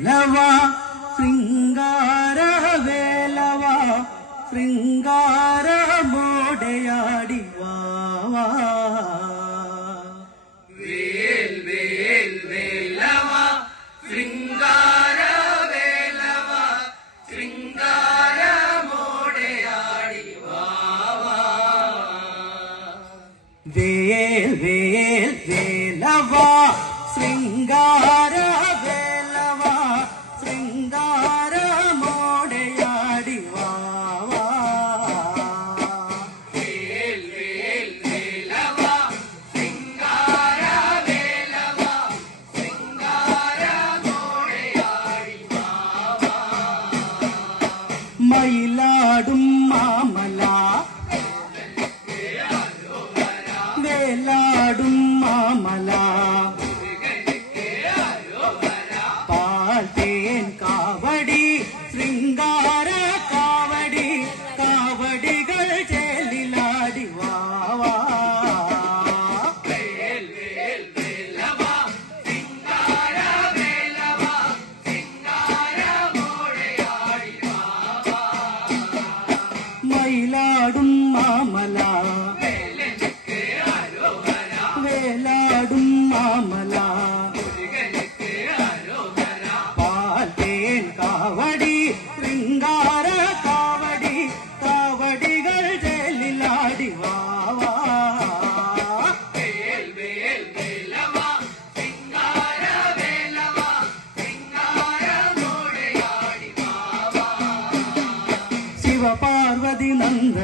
വേലവ ശൃംഗാരവേലവ ശൃംഗാരമോടയാടി വാവാ വേൽ വേൽ വേലവ ശൃംഗാരവേലവ ശൃംഗാരമോടയാടി വാവാ വേൽ വേൽ വേലവ ശൃംഗാരവേലവ ശൃംഗാരമോടയാടി വാവാ വേൽ വേൽ വേലവ ശൃംഗാരവേലവ ശൃംഗാരമോടയാടി വാവാ Mayiladum മാമല വേലാടും മാമല പാൽത്തേൻ കാവടി ശൃംഗാര കാവടി കാവടികൾ ചേലിലാടി വാവാ വേൽ വേൽ വേലവ ശൃംഗാരവേലവ ശൃംഗാരമോടയാടി വാവാ Mayiladum മാമല വേലനുക്ക് അരോഹര വേലാടും മാമല മുരുകനുക്ക് അരോഹര പാൽത്തേൻ കാവടി ശൃംഗാര കാവടി കാവടികൾ ചേലിലാടി വാവാ വേൽ വേൽ വേലവ ശൃംഗാരവേലവ ശൃംഗാരമോടയാടി വാവാ Shivaparvathi Nanda